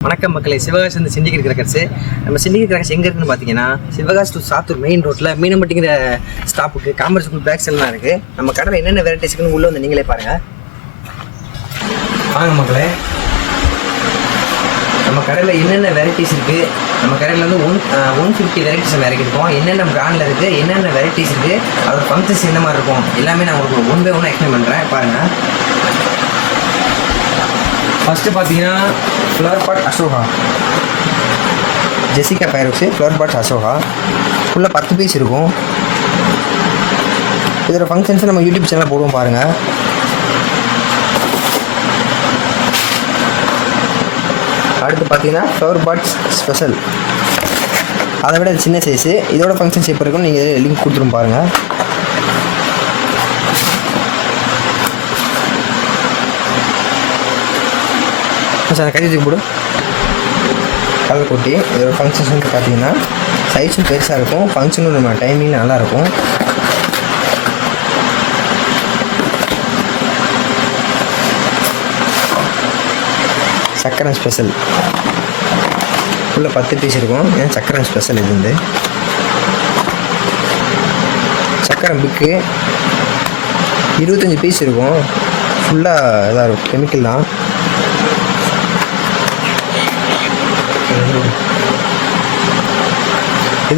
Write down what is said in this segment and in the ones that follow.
வணக்கம் மக்களை சிவகாசி வந்து சிண்டிகேட் கிரக்கர்ஸ் நம்ம சிண்டிகேட் கிரக்கர்ஸ் எங்கே இருக்குன்னு பார்த்தீங்கன்னா சிவகாசி டு சாத்தூர் மெயின் ரோட்டில் மீனம்பட்டிங்கிற ஸ்டாப்புக்கு காமர்ஸ் ஸ்கூல் பேக் செல்லாம் இருக்குது நம்ம கடையில் என்னென்ன வெரைட்டிஸ் இருக்குன்னு உள்ளே வந்து நீங்களே பாருங்கள் வாங்க மக்களே. நம்ம கடையில் என்னென்ன வெரைட்டிஸ் இருக்குது நம்ம கடையில் வந்து ஒன் ஒன் ஃபிஃப்டி வெரைட்டிஸ் இறக்கிருக்கோம் என்னென்ன பிராண்டில் இருக்குது என்னென்ன வெரைட்டிஸ் இருக்குது அதோட ஃபங்க்ஷன்ஸ் என்ன மாதிரி இருக்கும்? எல்லாமே நான் உங்களுக்கு ஒன் பை ஒன்று எக்ஸ்பிளைன் பண்ணுறேன் பாருங்கள் ஃபஸ்ட்டு பார்த்தீங்கன்னா ஃப்ளவர் பாட் அசோகா ஜெசிகா பைரோக்ஸு ஃப்ளவர் பாட்ஸ் அசோகா ஃபுல்லாக பத்து பீஸ் இருக்கும் இதோட ஃபங்க்ஷன்ஸை நம்ம யூடியூப் சேனலில் போடுவோம் பாருங்கள் அடுத்து பார்த்தீங்கன்னா ஃப்ளவர் பாட்ஸ் ஸ்பெஷல் அதை விட சின்ன சைஸு இதோட ஃபங்க்ஷன்ஸ் எப்போ இருக்குன்னு நீங்கள் லிங்க் கொடுத்துரும் பாருங்கள் சார் கறி தூக்கி போடு. கொட்டி இதோட ஃபங்க்ஷன்ஸ் வந்து பார்த்தீங்கன்னா சைஸும் பெருசாக இருக்கும். ஃபங்க்ஷனும் நம்ம டைமிங் நல்லாயிருக்கும் சக்கரை ஸ்பெஷல் உள்ள பத்து பீஸ் இருக்கும். ஏன் சக்கரை ஸ்பெஷல் இது வந்து? சக்கரை புக்கு இருபத்தஞ்சி பீஸ் இருக்கும். ஃபுல்லாக இதாக இருக்கும். கெமிக்கல் தான்.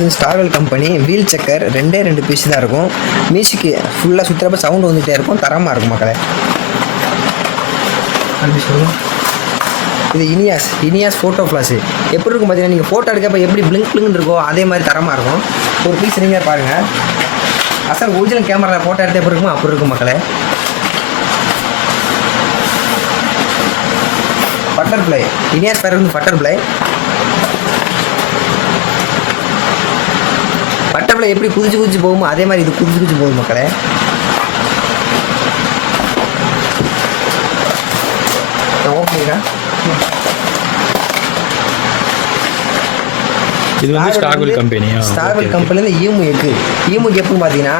இது ஸ்டார்வெல் கம்பெனி வீல் செக்கர் ரெண்டே ரெண்டு பீஸ் தான் இருக்கும். மியூசிக்கு ஃபுல்லாக சுற்றுறப்ப சவுண்டு வந்துகிட்டே இருக்கும். தரமாக இருக்கும் மக்களே. அப்படி சொல்லுவோம் இது இனியாஸ் இனியாஸ் ஃபோட்டோ ஃப்ளாஷு எப்படி இருக்கும் பார்த்தீங்கன்னா நீங்கள் ஃபோட்டோ எடுக்கப்போ எப்படி பிளிங்க் பிளிங்னு இருக்கோ அதே மாதிரி தரமாக இருக்கும். ஒரு பீஸ் நீங்கள் பாருங்கள் அசல் ஒரிஜினல் கேமராவில் ஃபோட்டோ எடுத்த எப்படி இருக்குமோ அப்படி இருக்கும் மக்களே. பட்டர்ஃப்ளை இனியாஸ் பேர் வந்து பட்டர்ஃப்ளை பட்டர்ஃப்ளை எப்படி குதிச்சு குதிச்சு போகுமோ அதே மாதிரி இது குதிச்சு குதிச்சு போகும் மக்களே. பண்ணிக்கிறேன். இது வந்து ஸ்டார்வெல் கம்பெனியா ஸ்டார்வெல் கம்பெனிலேருந்து ஈமு எக்கு ஈமுக்கு எப்படின்னு பார்த்தீங்கன்னா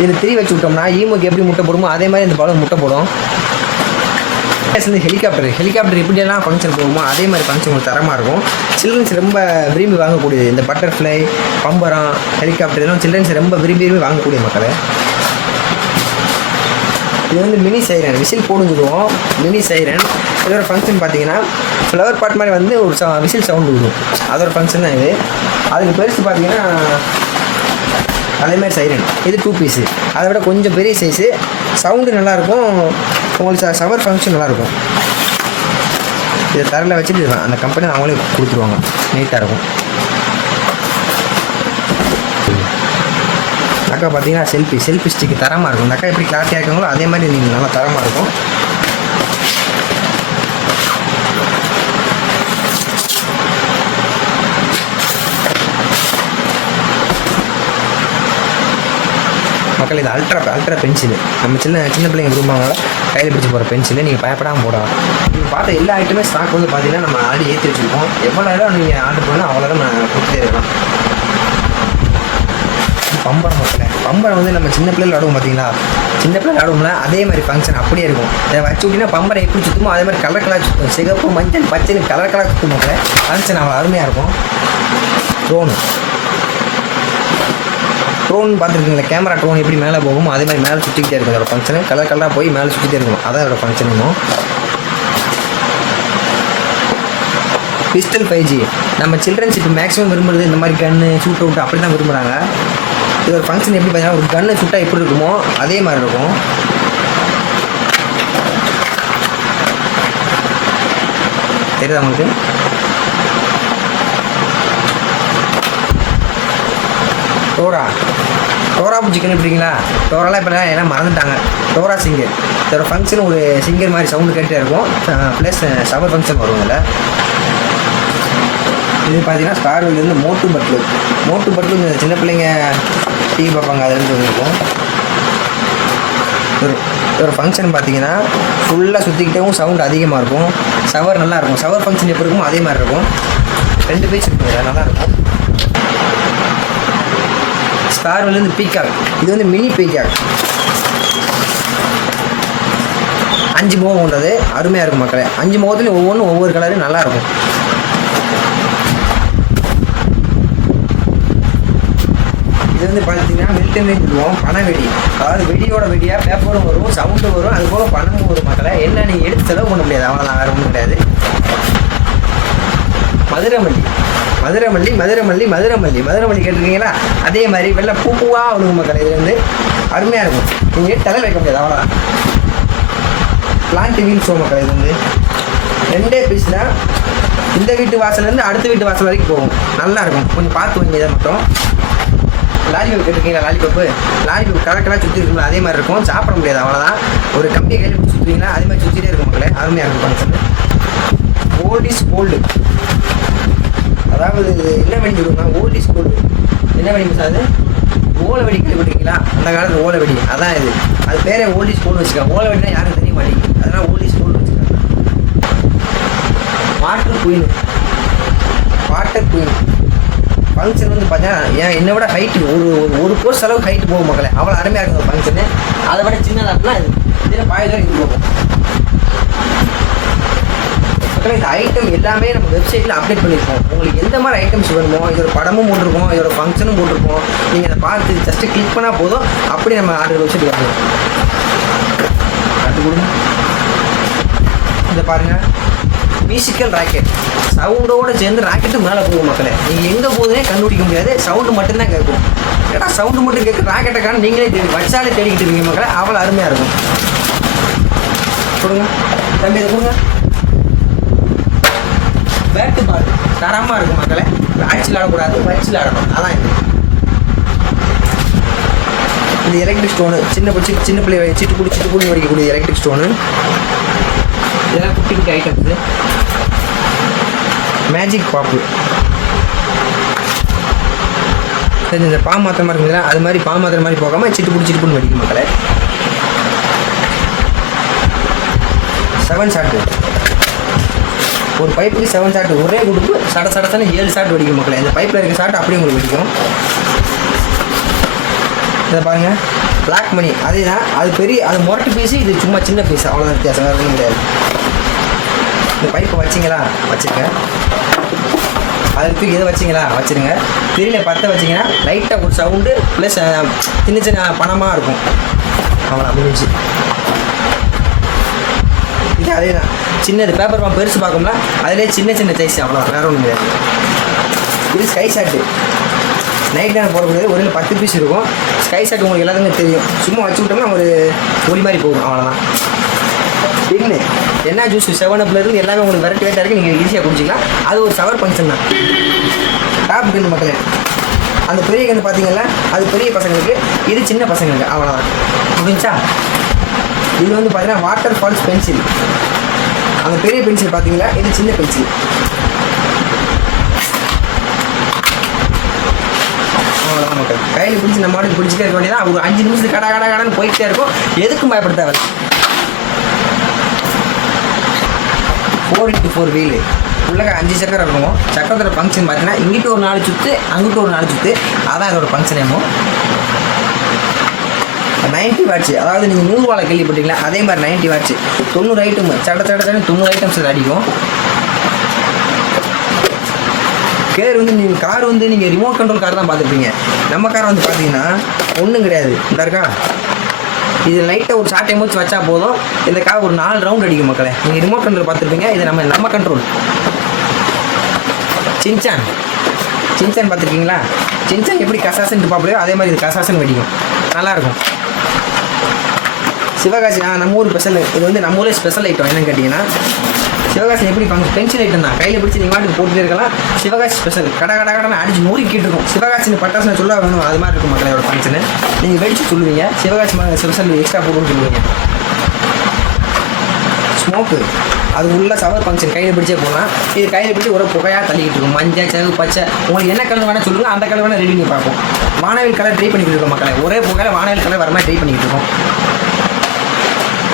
இதில் திரி வச்சு விட்டோம்னா ஈமுக்கு எப்படி முட்டை போடுமோ அதே மாதிரி இந்த பழம் முட்டை போடும். வந்து ஹெலிகாப்டர் ஹெலிகாப்டர் எப்படியெல்லாம் ஃபங்க்ஷன் போகுமோ அதே மாதிரி ஃபங்க்ஷன் உங்களுக்கு தரமாக இருக்கும். சில்ட்ரன்ஸ் ரொம்ப விரும்பி வாங்கக்கூடியது இந்த பட்டர்ஃப்ளை பம்பரம் ஹெலிகாப்டர் இதெல்லாம் சில்ட்ரன்ஸ் ரொம்ப விரும்பி விரும்பி வாங்கக்கூடிய மக்களை. இது வந்து மினி சைரன் விசில் போடுஞ்சிடுவோம் மினி சைரன் இதோட ஃபங்க்ஷன் பார்த்தீங்கன்னா ஃப்ளவர் பாட் மாதிரி வந்து ஒரு ச விசில் சவுண்டு விடும் அதோட ஃபங்க்ஷன் தான் இது. அதுக்கு பெருசு பார்த்தீங்கன்னா அதேமாதிரி சைரன் இது டூ பீஸு அதை விட கொஞ்சம் பெரிய சைஸு சவுண்டு நல்லாயிருக்கும் உங்களுக்கு சவர் ஃபங்க்ஷன் நல்லாயிருக்கும் இதை தரையில் வச்சுட்டு அந்த கம்பெனி அவங்களே கொடுத்துருவாங்க. நீட்டாக இருக்கும். அக்கா பார்த்தீங்கன்னா செல்ஃபி செல்ஃபி ஸ்டிக்கு தரமாக இருக்கும். இந்த அக்கா எப்படி கிளாரிட்டியாக இருக்காங்களோ அதே மாதிரி நீங்கள் நல்லா தரமாக இருக்கும். மக்கள் இது அல்ட்ரா அல்ட்ரா பென்சில் நம்ம சின்ன சின்ன பிள்ளைங்க விரும்புவாங்களா கையில் பிடிச்சி போகிற பென்சிலு நீங்கள் பயப்படாமல் போடலாம். நீங்கள் பார்த்த எல்லா ஐட்டமே ஸ்டாக் வந்து பார்த்தீங்கன்னா நம்ம ஆடி ஏற்றி வச்சுருக்கோம். எவ்வளோ நேரம் நீங்கள் ஆர்டர் பண்ணால் அவ்வளோ தான் நான் கொடுத்துட்டே இருக்கலாம் பம்பரம் மக்களே பம்பரம் வந்து நம்ம சின்ன பிள்ளைகள் விளாடுவோம் பார்த்தீங்களா சின்ன பிள்ளைகள் விளாடுவோம்ல அதே மாதிரி ஃபங்க்ஷன் அப்படியே இருக்கும். இதை வச்சு விட்டிங்கன்னா பம்பரம் எப்படி சுற்றுமோ அதே மாதிரி கலர் கலர் சுற்றும் சிகப்பு மஞ்சள் பச்சை கலர் கலர் சுற்றும் மக்கள். ஃபங்க்ஷன் அவ்வளோ அருமையாக இருக்கும். ட்ரோனு ட்ரோன் பார்த்துருக்கீங்களா? கேமரா ட்ரோன் எப்படி மேலே போகுமோ அதே மாதிரி மேலே சுற்றிக்கிட்டே இருக்கும் அதோட ஃபங்க்ஷனு கலர் கலராக போய் மேலே சுற்றிட்டே இருக்கும். அதான் அதோட ஃபங்க்ஷன் பிஸ்டல் ஃபைவ் ஜி நம்ம சில்ட்ரன்ஸ் இப்போ மேக்ஸிமம் விரும்புறது இந்த மாதிரி கன்று ஷூட் அவுட் அப்படி தான் விரும்புகிறாங்க இதோட ஃபங்க்ஷன் எப்படி பார்த்தீங்கன்னா ஒரு கன்று சுட்டால் எப்படி இருக்குமோ அதே மாதிரி இருக்கும். தெரியுதா உங்களுக்கு? டோரா டோரா பூச்சி எப்படிங்களா டோராலாம் இப்போ எல்லாம் மறந்துட்டாங்க. Dora singer. இதோட ஃபங்க்ஷன் ஒரு சிங்கர் மாதிரி சவுண்டு கேட்டே இருக்கும். ப்ளஸ் சவர் ஃபங்க்ஷன் வரும் இதில். இது பார்த்தீங்கன்னா ஸ்டார்விலேருந்து மோட்டு பட்லு மோட்டு பட்லு இந்த சின்ன பிள்ளைங்க டிவி பார்ப்பாங்க அதுலேருந்து இருக்கும் ஒரு ஒரு ஃபங்க்ஷன் பார்த்தீங்கன்னா ஃபுல்லாக சுற்றிக்கிட்டவும் சவுண்ட் அதிகமாக இருக்கும். சவர் நல்லா இருக்கும். சவர் ஃபங்க்ஷன் எப்படி இருக்கும் அதே மாதிரி இருக்கும். ரெண்டு பேச்சு இருக்கும். இதில் ஸ்பார்வல் வந்து பீக்காக் இது வந்து மினி பீக்காக் அஞ்சு முகம் கொண்டது அருமையாக இருக்கும் மக்களே. அஞ்சு முகத்துலையும் ஒவ்வொன்றும் ஒவ்வொரு கலரும் நல்லாயிருக்கும் இது வந்து பார்த்தீங்கன்னா மில்டனு சொல்லுவோம். பனை வெடி. அதாவது வெடியோட வெடியாக பேப்பரும் வரும் சவுண்டும் வரும். அது போல் பணமும் வரும் மக்களை. என்ன நீங்கள் எடுத்து செலவு பண்ண முடியாது. அவ்வளோதான் வேறு ஒன்றும் கிடையாது. மதுரை மல்லி மதுரமல்லி மதுரமல்லி மதுரமல்லி. மதுரமல்லி கேட்டிருக்கீங்களா? அதே மாதிரி வெள்ளை பூ பூவாக விழுகும் மக்கள் இது வந்து அருமையாக இருக்கும். நீங்கள் தலை வைக்க முடியாது அவ்வளோதான் பிளான்ட் வீல் ஷோ மக்கள் இது வந்து ரெண்டே பீஸ் தான் இந்த வீட்டு வாசல்லேருந்து அடுத்த வீட்டு வாசல் வரைக்கும் போகும். நல்லா இருக்கும். கொஞ்சம் பார்த்து வைங்க இதை மட்டும். லாலிபப் கேட்டிருக்கீங்களா லாலிபப்பு லாலிபப் கரெக்டாக சுற்றி இருக்குங்களா அதே மாதிரி இருக்கும். சாப்பிட முடியாது அவ்வளோதான் ஒரு கம்பியை கையில் சுற்றிங்கன்னா சுற்றுவீங்களா அதே மாதிரி சுற்றிட்டே இருக்கும் மக்களே. அருமையாக இருக்கும் ஃபங்க்ஷன் கோல்ட் இஸ் கோல்டு அதாவது என்ன வெடி சொல்லுவாங்க ஓல்ட் ஸ்கூல் என்ன வெடி மிஸ் அது? ஓலை வெடி கேள்விப்பட்டிருக்கீங்களா அந்த காலத்தில் ஓலை வெடி அதான் இது. அது பேரே ஓல்ட் இஸ் வச்சுக்கலாம் ஓலை வெடினா யாரும் தெரிய மாட்டேங்குது. அதனால் ஓல்ட் இஸ் வச்சுக்கலாம் வச்சுருக்காங்க water queen. Water queen. Function வந்து பார்த்தீங்கன்னா ஏன் என்னை விட ஹைட்டு ஒரு ஒரு- ஒரு கோர்ஸ் அளவுக்கு ஹைட்டு போகும் மக்களே. அவ்வளோ அருமையாக இருக்கும் ஃபங்க்ஷனு அதை விட சின்னதாக இருந்தால் இது. இதில் பாயில் இது போகும். மக்களே இந்த ஐட்டம் எல்லாமே நம்ம வெப்சைட்டில் அப்டேட் பண்ணியிருக்கோம் உங்களுக்கு எந்த மாதிரி ஐட்டம்ஸ் வேணுமோ இதோட படமும் போட்டிருக்கோம் இதோட ஃபங்க்ஷனும் போட்டிருக்கோம் நீங்கள் அதை பார்த்து ஜஸ்ட்டு கிளிக் பண்ணால் போதும். அப்படி நம்ம ஆர்டர் வெப்சைட் வரணும் அடுத்து கொடுங்க இதை பாருங்கள் மியூசிக்கல் ராக்கெட் சவுண்டோடு சேர்ந்து ராக்கெட்டு மேலே போகும் மக்களே. நீங்கள் எங்கே போகுதுனே கண்டுபிடிக்க முடியாது. சவுண்டு மட்டும்தான் கேட்கும். ஏன்னா சவுண்டு மட்டும் கேட்கும் ராக்கெட்டை காண நீங்களே தேடி வச்சாலே தேடிக்கிட்டு இருக்கீங்க மக்களே. அவ்வளோ அருமையாக இருக்கும். கொடுங்க. தம்பி இதை கொடுங்க. பேட்டு பால் தரமாக இருக்கும் மக்களை. ஆட்சியில் ஆடக்கூடாது வச்சில் ஆடணும் அதான் இது. இந்த எலக்ட்ரிக் ஸ்டோனு சின்ன பிடிச்சி சின்ன பிள்ளை சிட்டு புடி சிட்டு புள்ளி வடிக்கக்கூடிய எலக்ட்ரிக் ஸ்டோனு இதெல்லாம் குட்டி குட்டி ஐட்டம்ஸு மேஜிக் பாப்பு சரி இந்த பாம் மாத்திரமா இருக்குங்களா அது மாதிரி பா மாத்திர மாதிரி போகாமல் சிட்டு புடி சிட்டு வடிக்கும் மக்களை. செவன் ஷாட்டு ஒரு பைப்புக்கு செவன் ஷாட் ஒரே கொடுப்பு சட சடத்தான ஏழு ஷாட் வெடிக்கும் மக்களே. இந்த பைப்பில் இருக்க ஷாட் அப்படியே உங்களுக்கு வெடிக்கும். இதை பாருங்கள் பிளாக் மணி அதே தான் அது பெரிய அது முரட்டு பீஸு இது சும்மா சின்ன பீஸ் அவ்வளோதான் வித்தியாசம். வேறு ஒன்றும் கிடையாது. இந்த பைப்பை வச்சிங்களா? வச்சுருங்க. அது தூக்கி எதை வச்சிங்களா? வச்சுருங்க. திரியில் பற்ற வச்சிங்கன்னா லைட்டாக ஒரு சவுண்டு ப்ளஸ் சின்ன சின்ன பணமாக இருக்கும். அவ்வளோ முடிஞ்சு அதே தான். சின்னது பேப்பர் பாம் பெருசு பார்க்கும்ல அதிலே சின்ன சின்ன சைஸ் அவ்வளோ வேற ஒன்றும் கிடையாது. இது ஸ்கை ஷாட்டு நைட் நேரம் போடக்கூடியது ஒரு பத்து பீஸ் இருக்கும். ஸ்கை ஷாட் உங்களுக்கு எல்லாத்துக்குமே தெரியும். சும்மா வச்சு விட்டோம்னா ஒரு ஒளி மாதிரி போகும். அவ்வளோதான் பின்னு என்ன ஜூஸ் செவன் அப்ல இருந்து எல்லாமே உங்களுக்கு வெரைட்டி வெரைட்டாக இருக்குது நீங்கள் ஈஸியாக குடிச்சிக்கலாம். அது ஒரு சவர் ஃபங்க்ஷன் தான். டாப் கன்று மக்களே அந்த பெரிய கன்று பார்த்தீங்கன்னா அது பெரிய பசங்களுக்கு இது சின்ன பசங்களுக்கு. அவ்வளோதான் முடிஞ்சா இது வந்து பார்த்தீங்கன்னா வாட்டர் ஃபால்ஸ் பென்சில் அந்த பெரிய பென்சில் பார்த்தீங்களா? இது சின்ன பென்சில் அவ்வளோதான் மக்கள். கையில் பிடிச்சி நம்ம மாட்டுக்கு பிடிச்சிட்டே இருக்க வேண்டியதான் ஒரு அஞ்சு நிமிஷத்துக்கு கடா கடா கடான்னு போயிட்டே இருக்கும். எதுக்கும் பயப்பட தேவை ஃபோர் இன்ட்டு ஃபோர் வீலு உள்ளக அஞ்சு சக்கரம் இருக்கும். சக்கரத்தோட ஃபங்க்ஷன் பார்த்தீங்கன்னா இங்கிட்ட ஒரு நாலு சுற்று அங்கிட்ட ஒரு நாலு சுற்று அதான் அதோட ஃபங்க்ஷன் ஏமோ. நைன்ட்டி வாட்ச் அதாவது நீங்கள் நூறு வாழை கேள்விப்பட்டீங்களா அதே மாதிரி நைன்ட்டி வாட்ச் தொண்ணூறு ஐட்டம் சட சட சட தொண்ணூறு ஐட்டம்ஸ் இதில் அடிக்கும். கேர் வந்து நீங்கள் கார் வந்து நீங்கள் ரிமோட் கண்ட்ரோல் கார் தான் பார்த்துருப்பீங்க. நம்ம கார் வந்து பார்த்தீங்கன்னா ஒன்றும் கிடையாது. இந்த இருக்கா? இது லைட்டாக ஒரு ஷார்ட் எமோச்சு வச்சா போதும். இந்த கார் ஒரு நாலு ரவுண்ட் அடிக்கும் மக்களை. நீங்கள் ரிமோட் கண்ட்ரோல் பார்த்துருப்பீங்க. இது நம்ம நம்ம கண்ட்ரோல் சின்சான். சின்சான் பார்த்துருக்கீங்களா? சின்சான் எப்படி கசாசன் பார்ப்பலையோ அதே மாதிரி இது கசாசன் வெடிக்கும். நல்லாயிருக்கும். சிவகாசி ஆ நம்ம ஊர் ஸ்பெஷல் இது வந்து நம்ம ஊரே ஸ்பெஷல் ஐட்டம் என்னன்னு கேட்டிங்கன்னா சிவகாசி எப்படி ஃபங்க்ஷன் பென்சில் ஐட்டம் தான். கையில் பிடிச்சி நீங்கள் வாட்டுக்கு போட்டுட்டே இருக்கலாம். சிவகாசி ஸ்பெஷல் கடை கடை கடைன்னு அடிச்சு நூறிக்கிட்டு இருக்கும். சிவகாசின்னு பட்டாசுன்னு சொல்ல வேணும். அது மாதிரி இருக்கும் மக்களோட ஃபங்க்ஷனு நீங்கள் வெடிச்சு சொல்லுவீங்க. சிவகாசி ஸ்பெஷல் எக்ஸ்ட்ரா போடுன்னு சொல்லுவீங்க. ஸ்மோக்கு அது உள்ள சவர் ஃபங்க்ஷன் கையில் பிடிச்சே போகலாம் இது கையில் பிடிச்சி ஒரு புகையாக தள்ளிக்கிட்டு இருக்கும். மஞ்சள் சிவப்பு பச்சை. உங்களுக்கு என்ன கலர் வேணால் சொல்லுங்கள் அந்த கலர் வேணால் ரெடி பண்ணி பார்ப்போம். வானவில் கலர் ட்ரை பண்ணிக்கிட்டு இருக்கோம் மக்களை. ஒரே புகையில் வானவில் கலர் வர மாதிரி ட்ரை பண்ணிக்கிட்டு இருக்கோம்.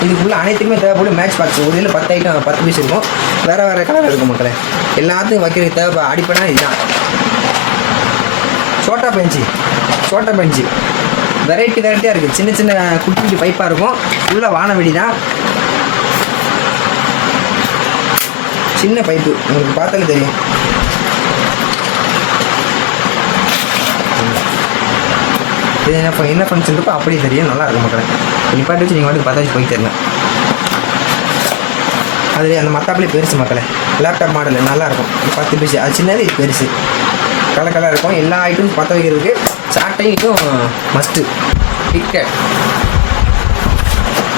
இதுக்குள்ள அனைத்துக்குமே தேவைப்படும் மேட்ச் பாக்ஸ் ஒரு இதில் பத்து ஐட்டம் பத்து பீஸ் இருக்கும். வேறு வேறு கலர் இருக்கும் மக்களே. எல்லாத்துக்கும் வைக்கிறதுக்கு தேவை அடிப்படை இதுதான். சோட்டா பெஞ்சு. சோட்டா பெஞ்சு. வெரைட்டி வெரைட்டியாக இருக்குது சின்ன சின்ன குட்டி குட்டி பைப்பாக இருக்கும். ஃபுல்லாக வானவெடி தான் சின்ன பைப்பு உங்களுக்கு பார்த்தாலே தெரியும். இது என்ன என்ன ஃபங்க்ஷன் இருக்கோ அப்படியே தெரியும். நல்லா இருக்கும் மக்களே. நிப்பாட்டி வச்சு நீங்கள் வந்து பார்த்தாச்சு போய் தெரியல அதில் அந்த மத்தாப்பிலே பெருசு மக்களே. லேப்டாப் மாடல் நல்லா இருக்கும். பத்து பீஸ் அது சின்னது இது பெருசு. கலர் கலர் இருக்கும். எல்லா ஐட்டமும் பற்ற வைக்கிறதுக்கு சாட்டையும் இதுவும் மஸ்ட்டு கிட்கேட்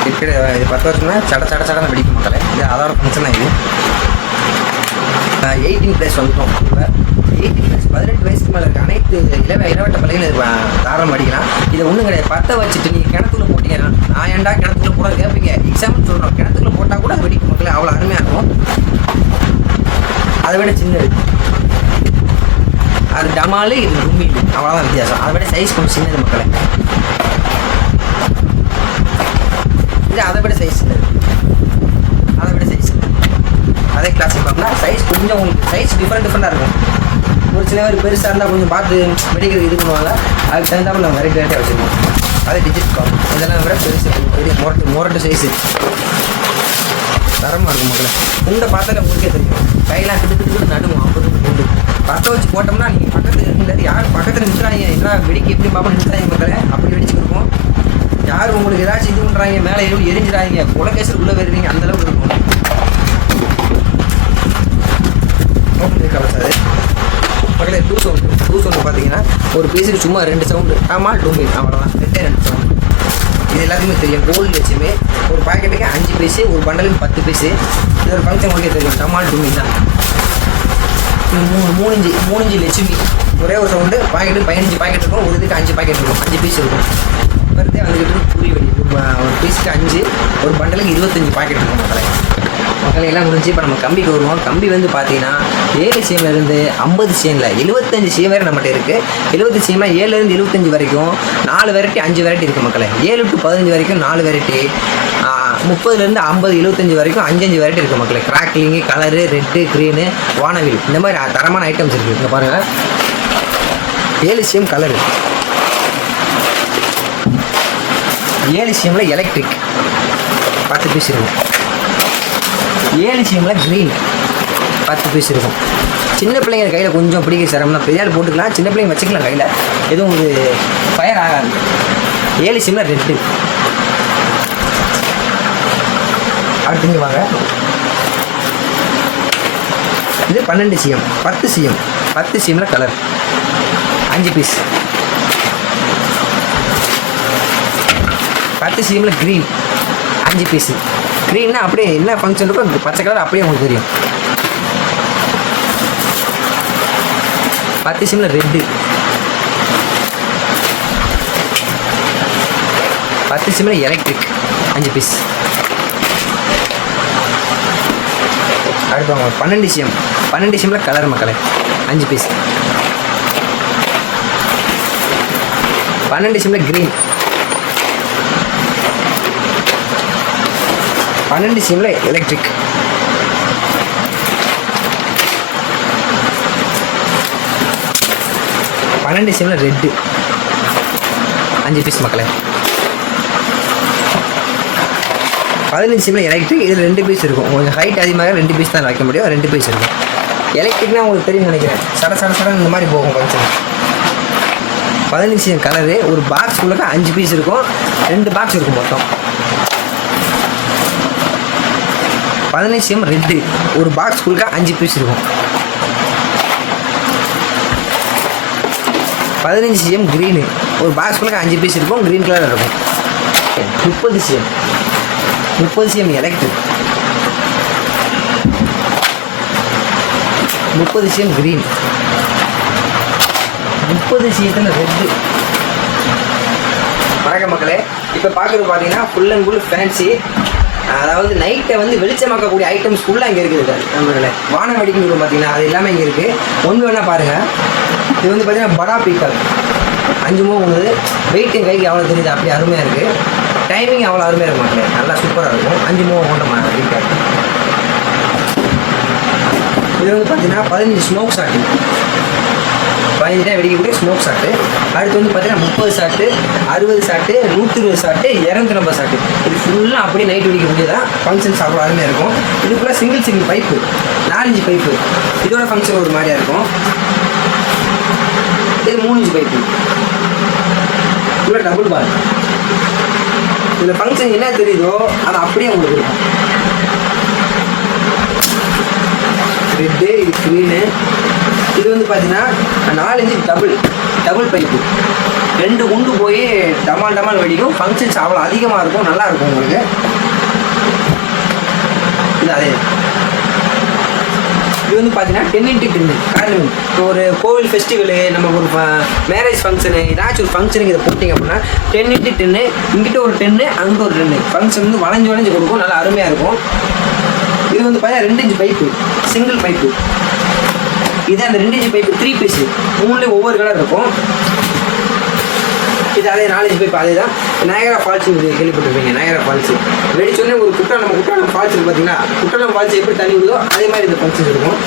கிரிக்கெட் இது பத்து வருஷம்னா சட சட சடன்னு பிடிக்கும் மக்களே. இது அதோட ஃபங்க்ஷன் தான் இது. எயிட்டீன் ப்ளஸ் வந்துட்டோம். இப்போ எயிட்டீன் ப்ளஸ் பதினெட்டு வயசுக்கு மேலே இருக்க அனைத்து இளவ இளவட்ட பிள்ளைகளும் இது தாராளம் அடிக்கலாம் இது ஒன்றும் கிடையாது. பற்ற வச்சுட்டு நீங்கள் கிணத்துல போட்டீங்கன்னா நான் ஏன்டா கிணத்துல போட கேட்பீங்க எக்ஸாம்பிள் சொல்கிறோம் கிணத்துல போட்டால் கூட வெடிக்கும் மக்களே. அவ்வளோ அருமையாக இருக்கும். அதை விட சின்னது. அது டமாலு இது டும்மி அவ்வளோதான் வித்தியாசம். அதை விட சைஸ் கொஞ்சம் சின்னது மக்களே. இது அதை விட சைஸ் சின்னது. அதை விட சைஸ் அதே கிளாசிக் பார்த்தா சைஸ் கொஞ்சம் உங்களுக்கு சைஸ் டிஃப்ரெண்ட் டிஃப்ரெண்ட்டாக இருக்கும். ஒரு சில பேர் பெருசாக இருந்தால் கொஞ்சம் பார்த்து மெடிக்கல் இது பண்ணுவாங்க. அதுக்கு தகுந்தாமல் நம்ம வெரைட்டி வெரைட்டியாக வச்சுருக்கோம் அதே டிஜிட் காம் இதெல்லாம் விட பெருசு பெரிய மொரட்டு மொரட்டு சைஸு தரமாக இருக்கும் மக்களை உண்டை பார்த்தாலே உங்களுக்கே தெரியும். கையெல்லாம் கிட்டு கிட்டு நடுவோம் அப்படி உண்டு பற்ற வச்சு போட்டோம்னா நீங்கள் பக்கத்தில் இருந்தது யார் பக்கத்தில் நிற்கிறாங்க என்ன வெடிக்க எப்படி பார்ப்போம் நிற்கிறாங்க மக்களே? அப்படி வெடிச்சுருக்கோம் யார் உங்களுக்கு ஏதாச்சும் இது பண்ணுறாங்க மேலே எதுவும் எரிஞ்சிடாங்க குலகேசர் உள்ளே வருவீங்க அந்தளவுக்கு இருக்கும். Open sir. பக்கத்தில் டூ சவுண்டு டூ சவுண்டு பார்த்தீங்கன்னா ஒரு பீஸுக்கு சும்மா ரெண்டு சவுண்டு ஆமாம் டூ அவ்வளோதான் ரெண்டே ரெண்டு சவுண்டு இது எல்லாத்துக்குமே தெரியும். கோல்டு வச்சுமே ஒரு பாக்கெட்டுக்கு அஞ்சு பீஸு ஒரு பண்டலுக்கு பத்து பீஸு இது ஒரு ஃபங்க்ஷன் உங்களுக்கே தெரியும். டமால் டூமி தான். மூணு மூணு இஞ்சி மூணு இஞ்சி லட்சுமி. ஒரே ஒரு சவுண்டு பாக்கெட்டு பதினஞ்சு பாக்கெட் இருக்கும். ஒரு இதுக்கு அஞ்சு பாக்கெட் இருக்கும். அஞ்சு பீஸ் இருக்கும். வருதே வந்துக்கிட்டு புரிய வேண்டியது ஒரு ஒரு பீஸுக்கு அஞ்சு ஒரு பண்டலுக்கு இருபத்தஞ்சு பாக்கெட் இருக்கும். மக்களை மக்களை எல்லாம் முடிஞ்சு இப்போ நம்ம கம்பிக்கு வருவோம். கம்பி வந்து பார்த்தீங்கன்னா ஏழு சிஎம்ல இருந்து ஐம்பது சீனில் எழுபத்தஞ்சு சிஎம் வரை நம்மகிட்ட இருக்குது எழுபத்தி சிஎம்ல ஏழுலேருந்து எழுபத்தஞ்சு வரைக்கும் நாலு வெரைட்டி அஞ்சு வெரைட்டி இருக்குது மக்களை. ஏழு டு பதினஞ்சு வரைக்கும் நாலு வெரைட்டி முப்பதுலேருந்து ஐம்பது எழுபத்தஞ்சு வரைக்கும் அஞ்சஞ்சு வெரைட்டி இருக்குது மக்களை. கிராக்லிங்கு கலரு ரெட்டு க்ரீனு வானவில். இந்த மாதிரி தரமான ஐட்டம்ஸ் இருக்குது இங்கே பாருங்கள் ஏழு சிஎம் கலரு ஏழு சிஎம்மில் எலக்ட்ரிக் பத்து பீஸ் இருக்கும் ஏழு சிஎம்மில் க்ரீன் பத்து பீஸ் இருக்கும். சின்ன பிள்ளைங்க கையில் கொஞ்சம் பிடிக்க சிரமம்னா பெரிய ஆள் போட்டுக்கலாம். சின்ன பிள்ளைங்க வச்சுக்கலாம் கையில். எதுவும் ஒரு ஃபயர் ஆகாது. ஏழு சிம்மில் ரெட்டு அடுத்து வாங்க. இது பன்னெண்டு சிஎம் பத்து சிஎம் பத்து சிஎம்மில் கலர் அஞ்சு பீஸ் பத்து சிஎம்மில் க்ரீன் அஞ்சு பீஸு க்ரீன்னா அப்படியே என்ன ஃபங்க்ஷன் இருக்கோ பச்சை கலர் அப்படியே உங்களுக்கு தெரியும். பத்து சிம்மில் ரெட்டு பத்து சிம்மில் எலக்ட்ரிக் அஞ்சு பீஸ் அடுத்து பன்னெண்டு சிஎம் பன்னெண்டு சிம்மில் கலர் மக்களே. அஞ்சு பீஸ் பன்னெண்டு சிம்மில் க்ரீன் பன்னெண்டு சிம்மில் எலக்ட்ரிக் பன்னெண்டு சிம்மில் ரெட்டு அஞ்சு பீஸ் மக்களே. பதினஞ்சு சிம்மில் எலக்ட்ரிக் இதில் ரெண்டு பீஸ் இருக்கும். கொஞ்சம் ஹைட் அதிகமாக ரெண்டு பீஸ் தான் வைக்க முடியும். ரெண்டு பீஸ் இருக்கும். எலக்ட்ரிக்னா உங்களுக்கு தெரியும் நினைக்கிறேன். சட சட சட இந்த மாதிரி போகும் கொஞ்சம். பதினஞ்சு கலரு ஒரு பாக்ஸ் உள்ளக்க அஞ்சு பீஸ் இருக்கும். ரெண்டு பாக்ஸ் இருக்கும் மொத்தம். பதினஞ்சு சிஎம் ரெட்டு ஒரு பாக்ஸ் குழுக்க அஞ்சு பீஸ் இருக்கும். பதினஞ்சு சிஎம் க்ரீனு ஒரு பாக்ஸ் குழுக்க அஞ்சு பீஸ் இருக்கும் க்ரீன் கலர் இருக்கும். முப்பது சிஎம் முப்பது சிஎம் எலக்ட்ரிக் முப்பது சிஎம் க்ரீன் முப்பது சிஎத்தில் ரெட்டு வணக்கம் மக்களே. இப்போ பார்க்குறது பார்த்தீங்கன்னா ஃபுல் அண்ட் ஃபுல் ஃபேன்சி அதாவது நைட்டை வந்து வெளிச்சமாக்கக்கூடிய ஐட்டம்ஸ் ஃபுல்லாக இங்கே இருக்குது நம்மளோட வானம் வெடிக்கும் பார்த்தீங்கன்னா அது எல்லாமே இங்கே இருக்குது ஒன்று வேணால் பாருங்கள் இது வந்து பார்த்தீங்கன்னா படா பீக்கால். அஞ்சு மூணு ஒன்று வெயிட் என் கைக்கு அவ்வளோ தெரியுது? அப்படி அருமையாக இருக்குது டைமிங் அவ்வளோ அருமையாக இருக்கும் மாட்டேன் நல்லா சூப்பராக இருக்கும். அஞ்சு மூணு கொண்ட பீக்கால். இது வந்து பார்த்தீங்கன்னா பதினஞ்சு ஸ்மோக் ஷாட்டிங் பதினஞ்சு தான் வெடிக்கக்கூடிய ஸ்மோக் சாட்டு அடுத்து வந்து பார்த்தீங்கன்னா முப்பது சாட்டு அறுபது சாட்டு நூற்றி இருபது சாட்டு இரநூத்தி ஐம்பது சாட்டு இது ஃபுல்லாக அப்படியே நைட் வெடிக்கக்கூடியதான் ஃபங்க்ஷன் சாப்பிட அருமையாக இருக்கும். இது ஃபுல்லாக சிங்கிள் சிங்கிள் பைப்பு நாலஞ்சு பைப்பு இதோட ஃபங்க்ஷன் ஒரு மாதிரியாக இருக்கும். இது மூணு இன்ச்சு பைப்பு ஃபுல்லாக டபுள் பார் இந்த ஃபங்க்ஷன் என்ன தெரியுதோ அது அப்படியே உங்களுக்கு இருக்கும் ரெட்டு இது க்ரீனு இது வந்து பார்த்தீங்கன்னா நாலு இன்ச்சு டபுள் டபுள் பைப்பு ரெண்டு குண்டு போய் டமால் டமால் வெடிக்கும். ஃபங்க்ஷன்ஸ் அவ்வளோ அதிகமாக இருக்கும். நல்லா இருக்கும் உங்களுக்கு. இது அதே. இது வந்து பார்த்தீங்கன்னா டென் இன்ட்டு டென்னு காரணம் இப்போ ஒரு கோவில் ஃபெஸ்டிவலு நம்ம ஒரு மேரேஜ் ஃபங்க்ஷனு ஏதாச்சும் ஒரு ஃபங்க்ஷனுக்கு இதை போட்டிங்க அப்படின்னா டென் இன்ட்டு டென்னு இங்கிட்ட ஒரு டென்னு அங்கே ஒரு டென்னு ஃபங்க்ஷன் வந்து வளைஞ்சு வளைஞ்சு கொடுக்கும். நல்லா அருமையாக இருக்கும். இது வந்து பார்த்தீங்கன்னா ரெண்டு இன்ச்சு பைப்பு சிங்கிள் பைப்பு இது அந்த ரெண்டு இன்ச்சு பைப்பு த்ரீ பீஸு மூணுலேயும் ஒவ்வொரு கலர் இருக்கும். இது அதே நாலஞ்சு பைப்பு அதே தான் நயகரா ஃபால்ஸ் இது கேள்விப்பட்டிருப்பீங்க நயகரா ஃபால்ஸ் வெடிச்சோடனே ஒரு குற்றாலம் குற்றாலம் ஃபால்ஸ் இருக்கு பார்த்தீங்கன்னா குற்றாலம் ஃபால்ஸ் எப்படி தண்ணி விடுதோ அதே மாதிரி இந்த ஃபால்ஸ் இருக்கும்.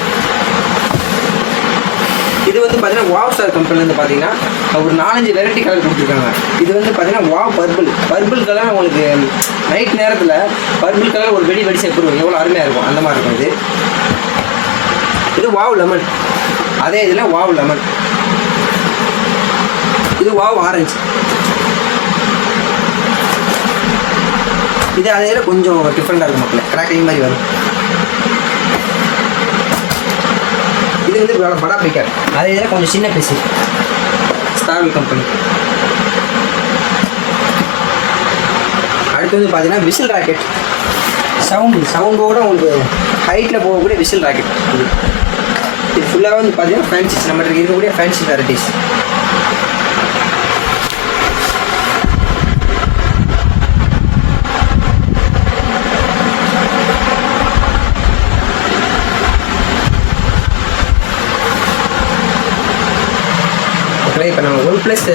இது வந்து பார்த்தீங்கன்னா வாவ் ஸ்டார் கம்பெனிலேருந்து பார்த்தீங்கன்னா ஒரு நாலஞ்சு வெரைட்டி கலர் கொடுத்துருக்காங்க. இது வந்து பார்த்தீங்கன்னா வாவ் பர்பிள் பர்பிள் கலர் உங்களுக்கு நைட் நேரத்தில் பர்பிள் கலர் ஒரு வெடி வெடிச்சு எப்படி இருக்கும் எவ்வளோ அருமையாக இருக்கும். அந்த மாதிரி இருக்கும் இது. இது வாவ் லெமன் அதே இதில் வாவ் லெமன். இது வாவ் ஆரஞ்சு. இது அதே இதில் கொஞ்சம் டிஃப்ரெண்டாக இருக்கும் மக்கள். கிராக்கிங் மாதிரி வரும். இது வந்து பட- படா பிக்கர் அதே இதில் கொஞ்சம் சின்ன பீஸு ஸ்டார்வல் கம்பெனி அடுத்து வந்து பார்த்தீங்கன்னா விசில் ராக்கெட் சவுண்டு சவுண்டோட உங்களுக்கு ஹைட்டில் போகக்கூடிய விசில் ராக்கெட் இது ஃபுல்லாக வந்து பார்த்தீங்கன்னா ஃபேன்சிஸ் நம்மகிட்ட இருக்கக்கூடிய ஃபேன்சி வெரைட்டிஸ் மக்களே இப்போ நம்ம one plus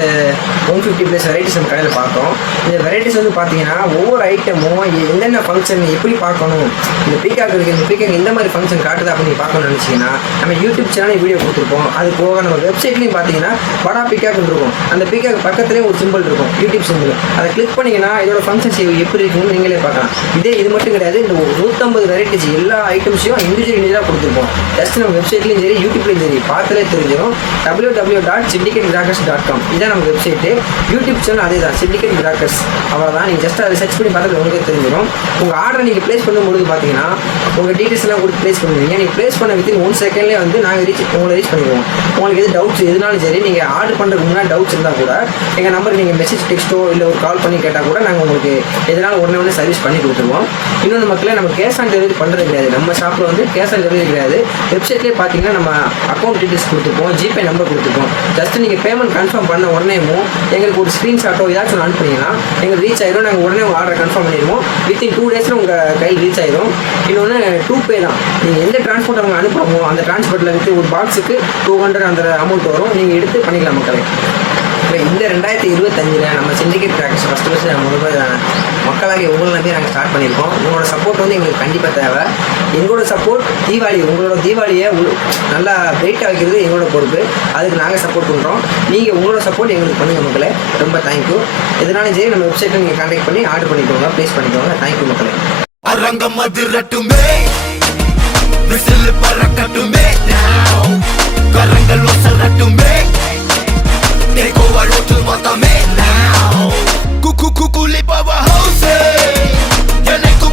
one fifty plus varieties நம்ம கடையில் பார்த்தோம். இந்த வெரைட்டிஸ் வந்து பார்த்தீங்கன்னா ஒவ்வொரு ஐட்டமும் என்னென்ன ஃபங்க்ஷன் எப்படி பார்க்கணும் இந்த பீக்காக் இருக்குது இந்த பீக்காக் எந்த மாதிரி ஃபங்க்ஷன் காட்டுது அப்படின்னு நீங்கள் பார்க்கணும்னு நினச்சிங்கன்னா நம்ம யூடியூப் சேனல் வீடியோ கொடுத்துருப்போம். அது போக நம்ம வெப்சைட்லேயும் பார்த்தீங்கன்னா படா பீக்காக் இருக்கும். அந்த பீக்காக் பக்கத்துலேயே ஒரு சிம்பிள் இருக்கும் யூடியூப் சிம்பிள் அதை கிளிக் பண்ணிங்கன்னா இதோட ஃபங்க்ஷன்ஸ் எப்படி இருக்குன்னு நீங்களே பார்க்கலாம். இதே இது மட்டும் கிடையாது இந்த நூற்றம்பது வெரைட்டிஸ் எல்லா ஐட்டம்ஸையும் இண்டிவிஜுவல் இண்டிவிஜுவலாக கொடுத்துருப்போம். ஜஸ்ட் நம்ம வெப்சைட்லையும் சரி யூடியூப்லேயும் சரி பார்த்தாலே தெரிஞ்சிடும் W W dot syndicate crackers dot com இதான் நம்ம வெப்சைட்டு யூடியூப் சேனல் அதே தான் சிண்டிகேட் கிராக்கர்ஸ் அவ்வளோதான் நீங்கள் ஜஸ்ட் அதை சர்ச் பண்ணி பார்த்தது உங்களுக்கே தெரிஞ்சிடும் உங்கள் ஆர்டரை நீங்கள் ப்ளேஸ் பண்ணும்பொழுது பார்த்தீங்கன்னா உங்கள் டீட்டெயில்ஸ்லாம் கொடுத்து ப்ளேஸ் பண்ணுவீங்க. நீங்கள் ப்ளேஸ் பண்ண வித்தின் ஒன் செகண்ட்லேயே வந்து நாங்கள் ரீச் உங்களை ரீச் பண்ணிடுவோம். உங்களுக்கு எது டவுட்ஸ் எதுனாலும் சரி நீங்கள் ஆர்டர் பண்ணுறதுக்கு முன்னாடி டவுட்ஸ் இருந்தால் கூட எங்கள் நம்பருக்கு நீங்கள் மெசேஜ் டெக்ஸ்ட்டோ இல்லை ஒரு கால் பண்ணி கேட்டால் கூட நாங்கள் உங்களுக்கு எதனாலும் உடனே உடனே சர்வீஸ் பண்ணி கொடுத்துருவோம். இன்னொன்று மக்களே நம்ம கேஷ் ஆன் டெலிவரி பண்ணுறது கிடையாது. நம்ம ஷாப்பில் வந்து கேஷ் ஆன் டெலிவரி கிடையாது. வெப்சைட்லேயே பார்த்தீங்கன்னா நம்ம அக்கௌண்ட் டீட்டெயில்ஸ் கொடுத்துருப்போம் ஜிபே நம்பர் கொடுத்துருப்போம் ஜஸ்ட் நீங்கள் பேமெண்ட் கன்ஃபார்ம் பண்ண உடனேவும் எங்களுக்கு ஒரு ஸ்க்ரீன்ஷாட்டோ ஏதாச்சும் ஒன்று அனுப்புனீங்கன்னா எங்களுக்கு ரீச் ஆயிடும் நாங்கள் உடனே உங்கள் ஆர்டர் கன்ஃபார்ம் பண்ணிடுவோம். வித்தின் டூ டேஸில் உங்கள் கையில் ரீச் ஆயிடும் இன்னொன்று டூ பே தான். நீங்கள் எந்த டிரான்ஸ்போர்ட் அவங்க அனுப்புகிறோமோ அந்த டிரான்ஸ்போர்ட்டில் வித்து ஒரு பாக்ஸுக்கு டூ ஹண்ட்ரட் அந்த அமௌண்ட் வரும். நீங்கள் எடுத்து பண்ணிக்கலாம் மக்களே. இப்போ இந்த ரெண்டாயிரத்தி இருபத்தஞ்சில் நம்ம சிண்டிகேட் ப்ராக்டிஸ் ஃபஸ்ட்டு ஃபஸ்ட்டு நம்ம சேனலாகிய உங்களை நம்பி நாங்கள் ஸ்டார்ட் பண்ணியிருக்கோம். உங்களோட சப்போர்ட் வந்து எங்களுக்கு கண்டிப்பாக தேவை. எங்களோட சப்போர்ட் தீபாவளி உங்களோட தீபாவளியை நல்லா வெயிட்டாக வைக்கிறது எங்களோட பொறுப்பு. அதுக்கு நாங்கள் சப்போர்ட் பண்ணுறோம் நீங்கள் உங்களோட சப்போர்ட் எங்களுக்கு பண்ணுங்கள் மக்களே. ரொம்ப தேங்க்யூ எதனாலும் சரி நம்ம வெப்சைட்டில் நீங்கள் கான்டாக்ட் பண்ணி ஆர்டர் பண்ணிக்கோங்க ப்ளேஸ் பண்ணிக்கோங்க. தேங்க்யூ மக்களே. அரங்கம் அதிரட்டுமே. விசில் பறக்கட்டுமே. கரங்கள் now coucou coucou les pauvres houses. Y'en a